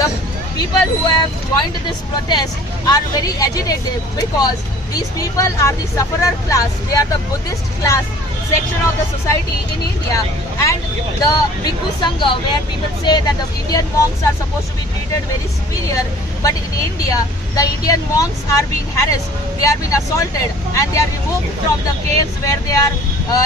The people who have joined this protest are very agitated because these people are the sufferer class. They are the Buddhist class section of the society in India, and the Bhikkhu Sangha, where people say that the Indian monks are supposed to be treated very superior, but in India, the Indian monks are being harassed, they are being assaulted, and they are removed from the caves where they are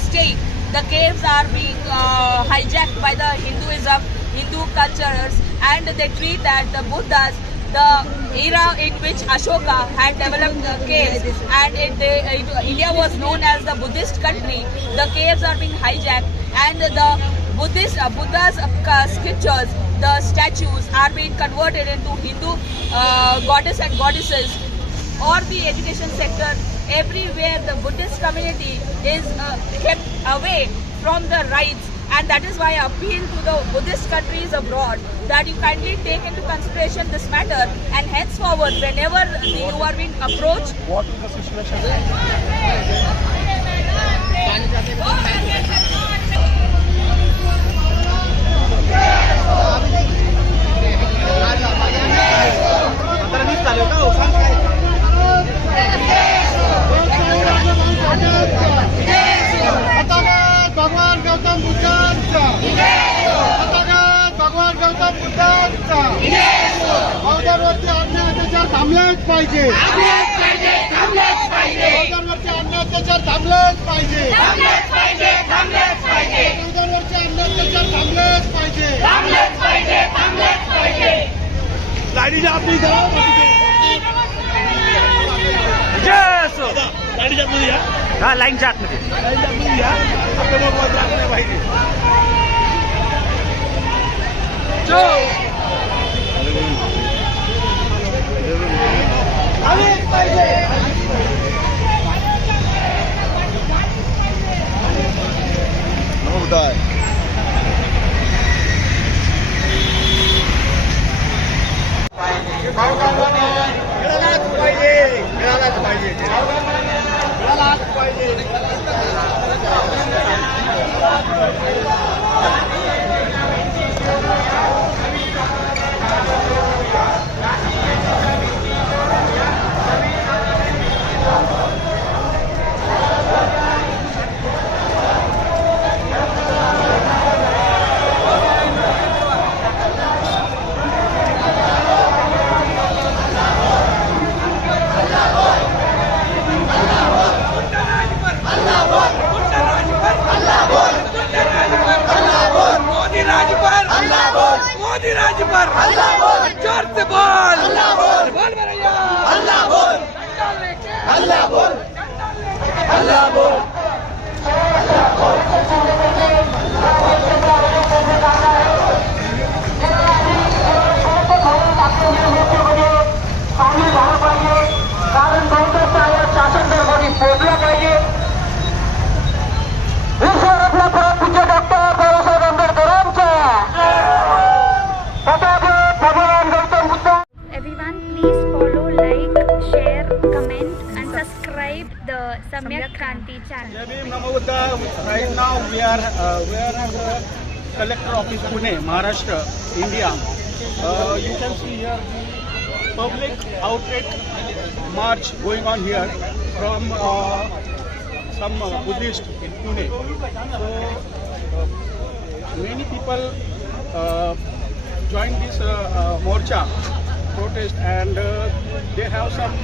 staying. The caves are being hijacked by the Hindu cultures, and they treat that the Buddhas, the era in which Ashoka had developed the caves, and India was known as the Buddhist country. The caves are being hijacked, and the Buddha's sculptures, the statues, are being converted into Hindu goddess and goddesses. Or the education sector, everywhere the Buddhist community is kept away from the rights. And that is why I appeal to the Buddhist countries abroad that you kindly take into consideration this matter, and henceforward, whenever you are being approached. What is the situation? भगवान गौतम बुद्धांचा भगवान गौतम बुद्धांचा बौद्धांवरचे अन्याय अत्याचार थांबलेच पाहिजे बौद्धांवरचे अन्याय अत्याचार थांबलेच पाहिजे बौद्धांवरचे अन्याय अत्याचार थांबलेच पाहिजे गाडीच्या आपली गाडीच्या मध्ये या हा लाईनच्या आतमध्ये या आपल्याला मत राखले पाहिजे आलेच पाहिजे नमोदाय मिळालाच पाहिजे मिळालाच पाहिजे मिळालाच पाहिजे मोदी राज पर जोर से बोल बोल भैया अल्लाह बोल अल्लाह बोल अल्लाह बोल कारण बहुतेक शासन दरबारी पोहोचला पाहिजे विश्वरत्न पूज्य डॉक्टर बाबासाहेब आंबेडकरांचा Everyone, please follow, like, share, comment and subscribe the Samyak Kranti channel. Jai Bhim, Namo Buddha. Right now we are at the collector office Pune, Maharashtra, India. You can see here the public outlet march going on here from some Buddhist in Pune. So many people join this morcha protest, and they have some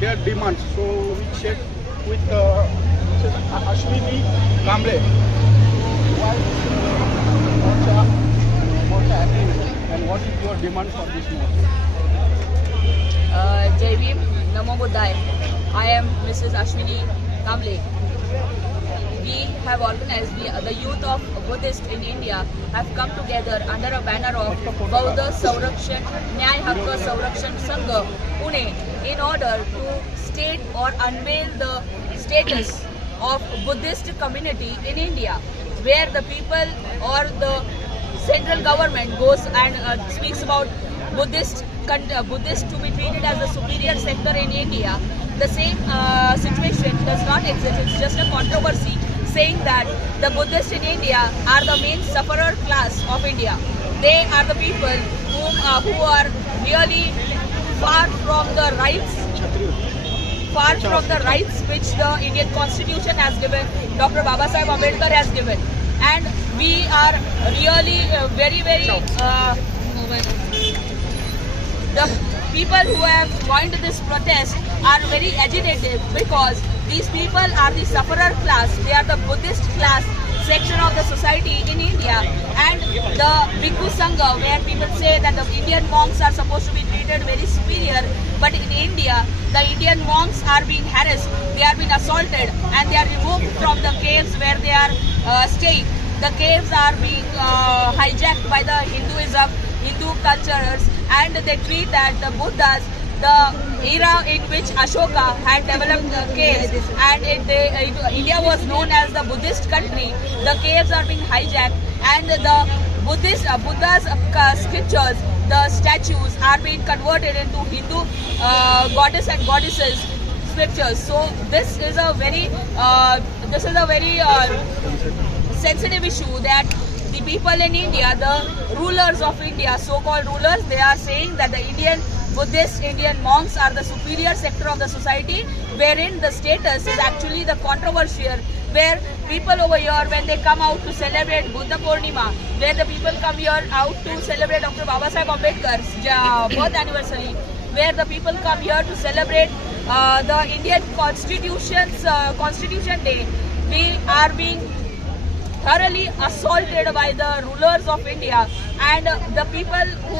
their demands. So we check with Mrs. Aashwini Kamble. Why morcha agreement, and what is your demand for this morcha? Jai Bhim, Namo Buddhaya. I am Mrs. Aashwini Kamble. We have organized, the youth of Buddhist in India have come together under a banner of Bauddha Saurakshan Nyay Hakka Saurakshan Sangha, Pune, in order to state or unveil the status of Buddhist community in India, where the people or the central government goes and speaks about Buddhist to be treated as a superior sector in India. The same situation does not exist. It's just a controversy saying that the Buddhists in India are the main sufferer class of India. They are the people who are really far from the rights which the Indian Constitution has given, Dr. Babasaheb Ambedkar has given. And we are really very the people who have joined this protest are very agitated because these people are the sufferer class. They are the Buddhist class section of the society in India, and the Bhikkhu Sangha, where people say that the Indian monks are supposed to be treated very superior, but in India the Indian monks are being harassed, they are being assaulted, and they are removed from the caves where they are staying. The caves are being hijacked by the Hindu cultures, and they treat that the Buddhas, the era in which Ashoka had developed the caves, and India was known as the Buddhist country. The caves are being hijacked, and the Buddha's scriptures, the statues, are being converted into Hindu goddess and goddesses scriptures. So this is a very sensitive issue that the people in India, the rulers of India, so-called rulers, they are saying that the Indian monks are the superior sector of the society, wherein the status is actually the controversial, where people over here, when they come out to celebrate Buddha Purnima, where the people come here out to celebrate Dr. Babasaheb Ambedkar's birth anniversary, where the people come here to celebrate the Indian Constitution Day, we are being thoroughly assaulted by the rulers of India, and the people who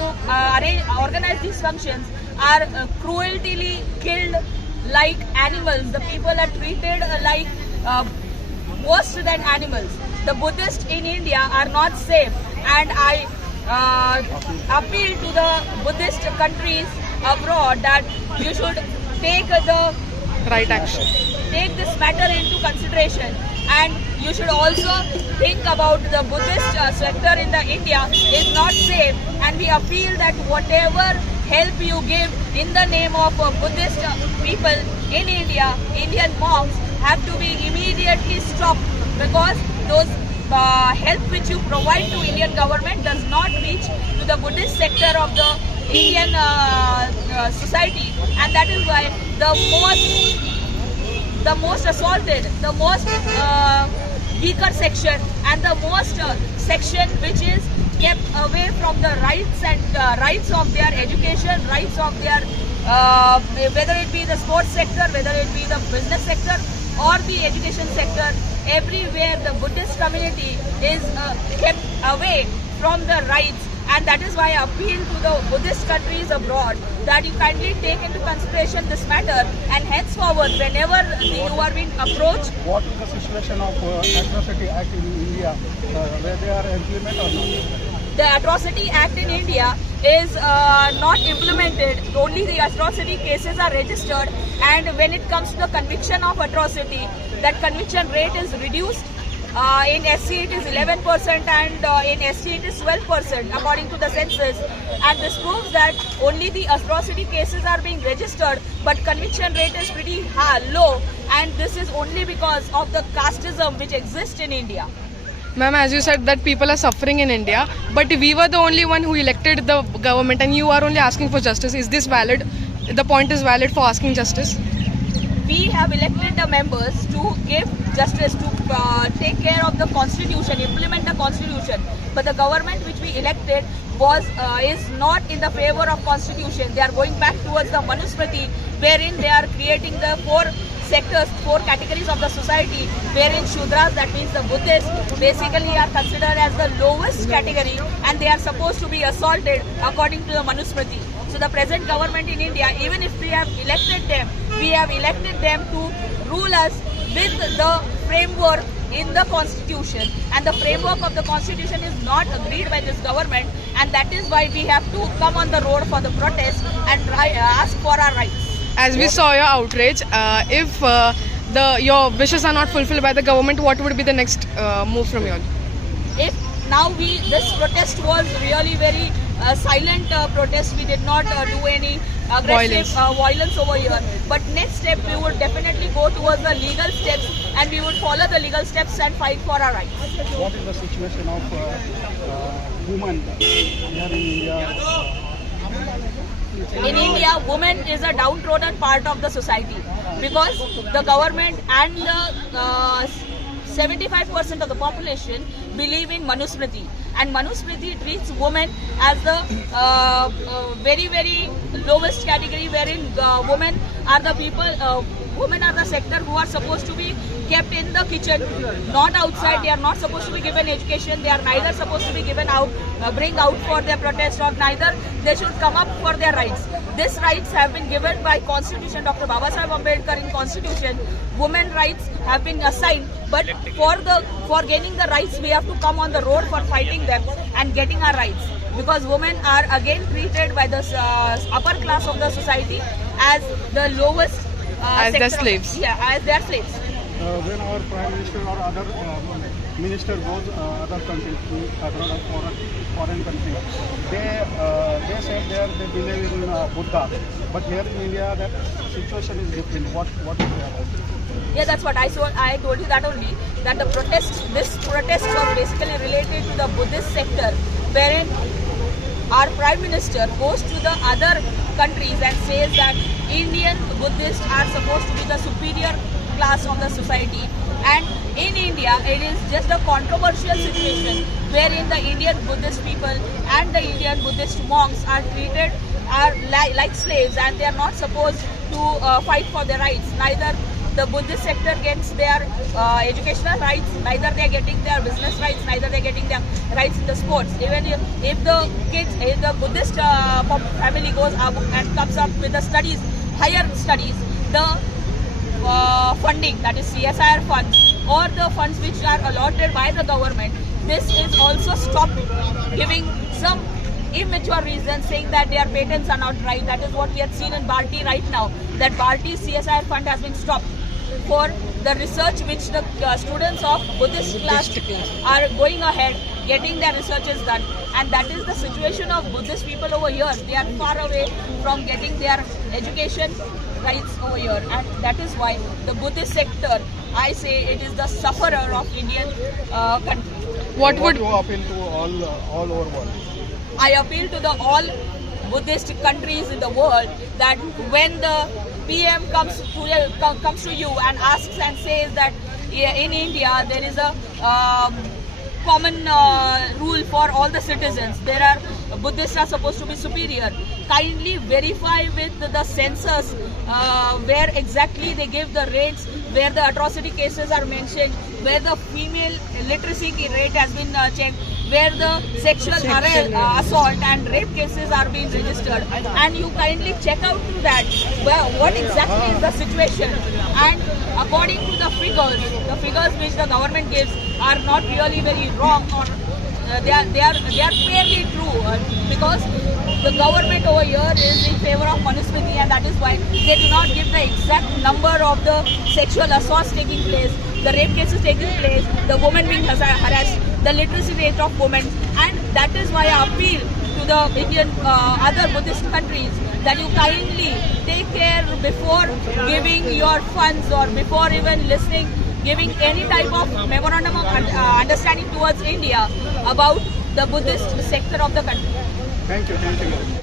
organize these functions are crueltily killed like animals. The people are treated like worse than animals. The Buddhists in India are not safe, and I appeal to the Buddhist countries abroad that you should take the right action. Take this matter into consideration, and you should also think about the Buddhist sector in the India is not safe, and we appeal that whatever help you give in the name of Buddhist people in India, Indian monks, have to be immediately stopped, because those help which you provide to Indian government does not reach to the Buddhist sector of the Indian society, and that is why the most assaulted, the most weaker section, and the most section which is kept away from the rights and rights of their education, rights of their whether it be the sports sector, whether it be the business sector or the education sector, everywhere the Buddhist community is kept away from the rights. And that is why I appeal to the Buddhist countries abroad that you kindly take into consideration this matter, and henceforward, whenever you are being approached. What is the situation of Atrocity Act in India, where they are implemented or not? The Atrocity Act in India is not implemented. Only the atrocity cases are registered, and when it comes to the conviction of atrocity, that conviction rate is reduced. In SC it is 11% and in ST it is 12% according to the census, and this proves that only the atrocity cases are being registered, but conviction rate is pretty low, and this is only because of the casteism which exists in India. Ma'am, as you said that people are suffering in India, but we were the only one who elected the government, and you are only asking for justice. Is this valid? The point is valid for asking justice? We have elected the members to give justice, to take care of the constitution, implement the constitution. But the government which we elected is not in the favor of constitution. They are going back towards the Manusmriti, wherein they are creating the four categories of the society, wherein Shudras, that means the Buddhists, basically are considered as the lowest category, and they are supposed to be assaulted according to the Manusmriti. So the present government in India, even if we have elected them to rule us with the framework in the constitution, and the framework of the constitution is not agreed by this government, and that is why we have to come on the road for the protest and ask for our rights. As we saw your outrage, if your wishes are not fulfilled by the government, what would be the next move from you all? If now this protest was really very silent protest. We did not do any aggressive violence over here. But next step, we would definitely go towards the legal steps, and we would follow the legal steps and fight for our rights. What is the situation of women here in India? In India, women is a downtrodden part of the society because the government and the 75% of the population believe in Manusmriti, and Manusmriti treats women as the very, very lowest category, wherein women are the people, women are the sector who are supposed to be kept in the kitchen, not outside. They are not supposed to be given education. They are neither supposed to be given out, bring out for their protest, or neither they should come up for their rights. These rights have been given by Constitution, Dr. Babasaheb Ambedkar in Constitution. Women rights have been assigned, but for gaining the rights, we have to come on the road for fighting them and getting our rights. Because women are again treated by the upper class of the society as the lowest as their slaves. As their slaves. When our Prime Minister or other minister goes other countries to abroad or foreign countries, they say there they believe in Buddha, but here in India that situation is different. What is there? Yeah, that's what I told you that only, that the this protest was basically related to the Buddhist sector, wherein our Prime Minister goes to the other countries and says that Indian Buddhists are supposed to be the superior class of the society, and in India it is just a controversial situation wherein the Indian Buddhist people and the Indian Buddhist monks are treated like slaves, and they are not supposed to fight for their rights. Neither the Buddhist sector gets their educational rights, neither they are getting their business rights, neither they are getting their rights in the sports. Even if the Buddhist family goes up and comes up with the studies, higher studies, the funding, that is CSIR funds, or the funds which are allotted by the government, this is also stopped, giving some immature reasons, saying that their patents are not right. That is what we have seen in Bharti right now, that Bharti's CSIR fund has been stopped for the research which the students of Buddhist class are going ahead, getting their researches done. And that is the situation of Buddhist people over here. They are far away from getting their education rights over here, and that is why the Buddhist sector, I say, it is the sufferer of Indian country. What would you appeal to all over world? I appeal to the all Buddhist countries in the world that when the PM comes to you and asks and says that in India there is a common rule for all the citizens, there are Buddhists are supposed to be superior, kindly verify with the censors where exactly they give the rates, where the atrocity cases are mentioned, where the female literacy rate has been checked, where the sexual assault and rape cases are being registered, and you kindly check out to that what exactly is the situation. And according to the figures which the government gives are not really very wrong, or they are fairly true, because the government over here is in favor of Manusmriti, and that is why they do not give the exact number of the sexual assaults taking place, the rape cases taking place, the women being harassed, the literacy rate of women. And that is why I appeal to the Indian other Buddhist countries that you kindly take care before giving your funds, or before even giving any type of memorandum of understanding towards India about the Buddhist sector of the country. Thank you.